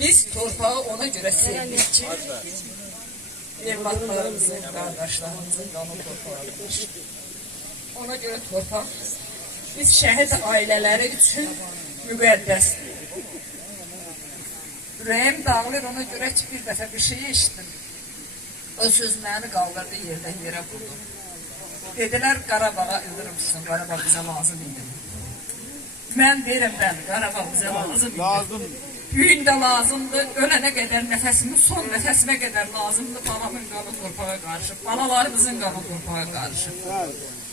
Biz torpağı ona göre sevdik ki, evlatlarımızın, kardeşlerimizin kanı torpağıdır. Ona göre torpaq biz şəhid ailələri üçün müqəddəsdir. Ürəyim dağılır, ona görə ki, bir dəfə bir şey eşitdim. O söz məni qaldırdı, yerdən yerə vurdu. Dedilər, Qarabağa öldürmüşsün, Qarabağ bizə lazım idi. Mən deyirəm, Qarabağ bizə lazım idi. Gün də lazımdır, ölənə qədər nəfəsimin son nəfəsimə qədər lazımdır, balamın qanı torpağa qarışıb, balalarımızın qanı torpağa qarışıb.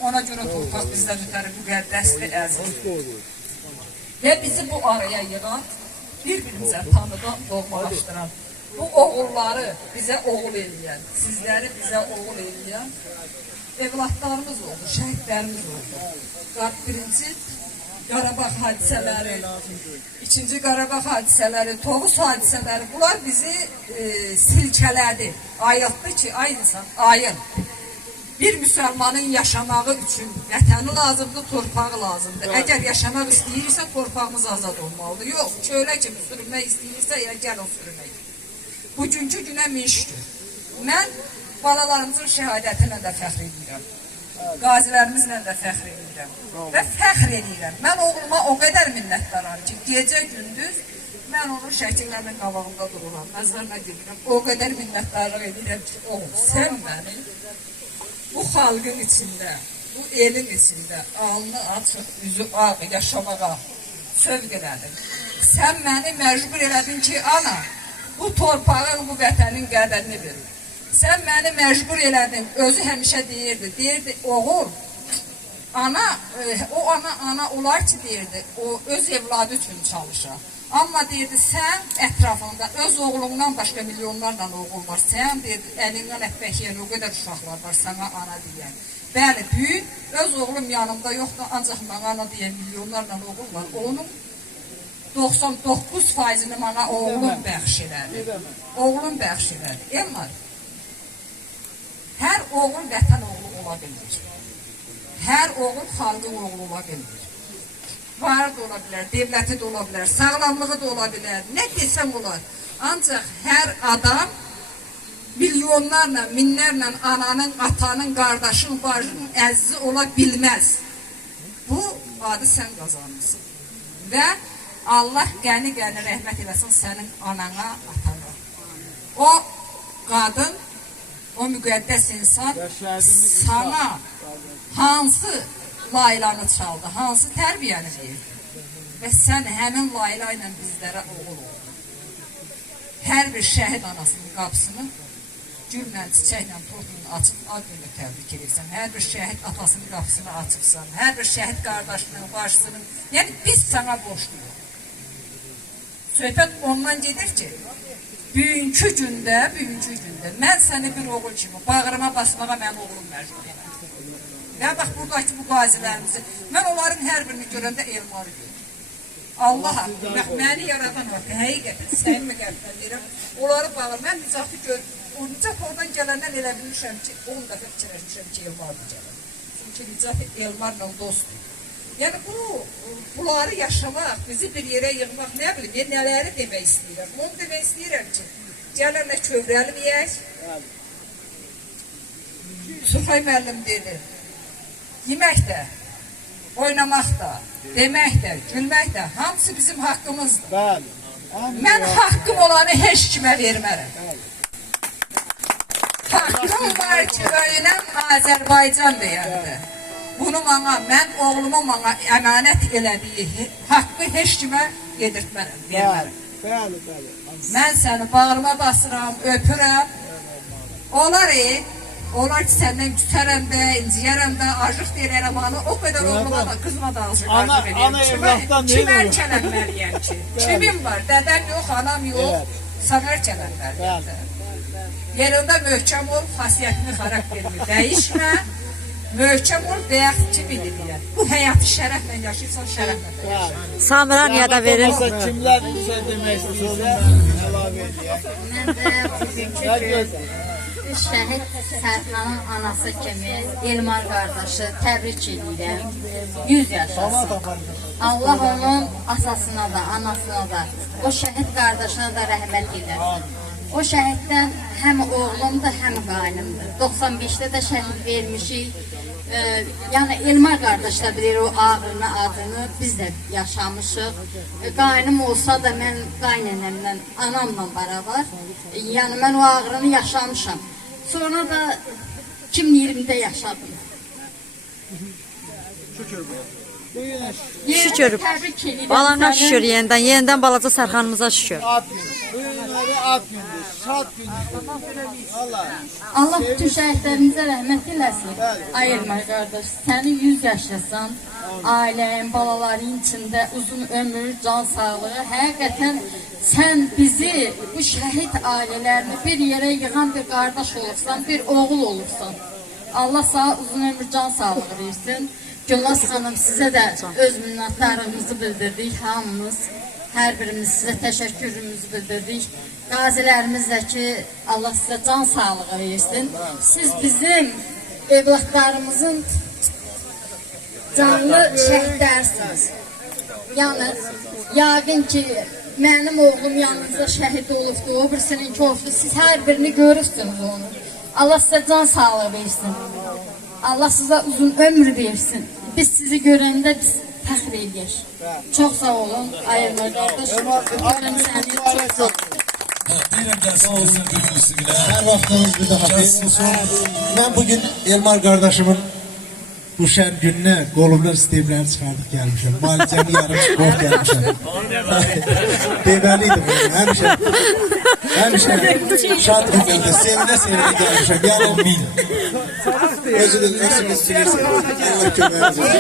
Ona görə torpaq bizdən ötəri müqəddəsdir, əzizdir. Və bizi bu araya yığan, bir-birimizə tanıdan, doğmalaşdıran, bu oğulları bizə oğul eləyən, sizləri bizə oğul eləyən evlatlarımız oldu, şəhidlərimiz oldu. Birinci Qarabağ hadisələri, ikinci Qarabağ hadisələri, Tovuz hadisələri, bunlar bizi silkələdi, ayıltdı ki, ay insan, ayıl. Bir müsəlmanın yaşamağı üçün vətəni lazımdır, torpağı lazımdır. Əgər yaşamaq istəyirsə, torpağımız azad olmalıdır. Yox, çölə kimi sürünmək istəyirsə, gəl o sürünək. Bugünkü günə min şükür. Mən balalarımızın şəhadətinə də fəxr edirəm. Qazilərimizlə də fəxr edirəm. Və fəxr edirəm. Mən oğluma o qədər minnətdaram ki, gecə gündüz mən onun şəkillərinin qabağında dururam. Məzarına gedirəm. O qədər minnətdarlıq edirəm ki, oğlum, sən məni bu xalqın içində, bu elin içində alnı açıq, üzü ağ yaşamağa sövq elədin. Sən məni məcbur elədin ki, ana, bu torpağın, bu vətənin qədərini bil. Sən məni məcbur elədin, özü həmişə deyirdi, oğul, ana, o ana olar ki, deyirdi, o öz evladı üçün çalışır. Amma deyirdi, sən ətrafında öz oğlundan başqa milyonlarla oğul var. Sən deyirdi, əlindən ətmək yeri o qədər uşaqlar var, sana ana deyən. Bəli, büyük, öz oğlum yanımda yoxdur, ancaq mənə ana deyən milyonlarla oğul var. Onun 99%-ni mənə oğlum bəxş elədi. Oğlum bəxş elədi. Elmar, hər oğul vətən oğlu ola bilir. Hər oğul xalqın oğlu ola bilir. Var da ola bilər, devləti də ola bilər, sağlamlığı da ola bilər, nə desəm olar. Ancaq hər adam milyonlarla, minlərlə ananın, atanın, qardaşın, bacının əzizi ola bilməz. Bu adı sən qazanırsın. Və Allah qəni-qəni rəhmət eləsin sənin anana, atana. O qadın, o müqəddəs insan sana hansı laylanı çaldı, hansı tərbiyəni verdi və sən həmin layla ilə bizlərə oğul oldu. Hər bir şəhid anasının qapısını güllə, çiçəklə, tortla açıb ad günü təbrik edirsən. Hər bir şəhid atasının qapısını açıbsan, hər bir şəhid qardaşının, başçısının, yəni biz sana borçluyuq. Söhbət ondan gedir ki, bugünkü gündə mən səni bir oğul kimi bağrıma basmağa mən oğlum məcbur edirəm. Və bax, buradakı bu qazilərimizi, mən onların hər birini görəndə elmarı görürüm. Allah haqqı, məni yaradan haqqı, həqiqətən, səhimmi qəlbdən deyirəm, onları bağır, mən Nicatı görürüm, o Nicat oradan gələndən elə bilmişəm ki, 10 dəfə fikirləşmişəm ki, elmarı gələm. Çünki Nicat elmarla dostdur. Yəni, bunları yaşamaq, bizi bir yerə yığmaq, nə bilim, nələri demək istəyirəm. Onu demək istəyirəm ki, gələnlə kövrəlim yiyək. Sufay müəllim dedi, yemək də, oynamaq da, demək də, gülmək də, hamısı bizim haqqımızdır. Mən haqqım olanı heç kimə vermərəm. Haqqım var ki, öyrənəm Azərbaycan deyəndə. Bunu mən oğlumun mənə əmanət elədiyi haqqı heç kimə yedirtmərəm, vermərəm. Mən səni bağrıma basıram, öpürəm. Onlar ki, səndən küsərəm də, inciyərəm də, acıq deyirəm, o qədər oğluma da, qızma da alışıq arzu verəm. Kimə ərkələnməliyəm ki? Kimim var? Dədəm yox, anam yox, sana ərkələnməliyəm də. Yerində möhkəm ol, xasiyyətini, xarakterini dəyişmə, möhkəm ol, deyək ki, bilirlər. Bu həyatı şərəflə yaşayırsan, şərəflə də yaşayır. Samiraniya da verir. Kimlər şey demək istəyirsə, əlavə edəyək. Mən də bugünkü gün sizi şəhid Sərxanın anası kimi, Elmar qardaşı təbrik edirəm. 100 yaşasın. Allah onun asasına da, anasına da, o şəhid qardaşına da rəhmət eləsin. O şəhiddən həm oğlumdur, həm qaynımdır. 95-də də şəhid vermişik. Yəni Elmar qardaş da bilir o ağrını, adını, biz də yaşamışıq. Qaynım olsa da mən qaynənəmlə, anamla beraber, yəni mən o ağrını yaşamışam. Sonra da 2020'də yaşadım. Şükür. Balana şükür yeniden. Yeniden balaca Sərxanımıza şükür. Bu günləri ad gündür, şad gündür. Allah bütün şəhidlərimizə rəhmət eləsin. Ay Elmar qardaş, səni 100 yaşasan, ailənin, balaların içində uzun ömür, can sağlığı. Həqiqətən sən bizi, bu şəhid ailələrini bir yerə yığan bir qardaş olursan, bir oğul olursan. Allah sana uzun ömür, can sağlığı versin. Gülnaz xanım, sizə də öz minnətdarlığımızı bildirdik hamımız. Hər birimiz sizə təşəkkürümüzü bildirdik. Qazilərimiz də ki, Allah sizə can sağlığı versin. Siz bizim evlatlarımızın canlı şəhidlərsiniz. Yəni, yəqin ki, mənim oğlum yanınızda şəhid olubdu, o birisinin ki olubdu. Siz hər birini görürsünüz onu. Allah sizə can sağlığı versin. Allah sizə uzun ömür versin. Biz sizi görəndə biz fəxr edirik. Çok sağ olun. Ayırma kardeş. Görüm səni. Çok sağ olun. Her vaxtınız bir daha xeyir olsun. Ben bugün Elmar kardeşimin bu şən gününə qolumdan sistemləri çıxardıq gəlmişəm. Malicəmi yarım qol gəlmişəm. Deməliydim bunu. Həmişə şad günlərdə sevinə gəlmişəm. Yarım min. Özünüz bilirsiniz. Allah köməyiniz olsun.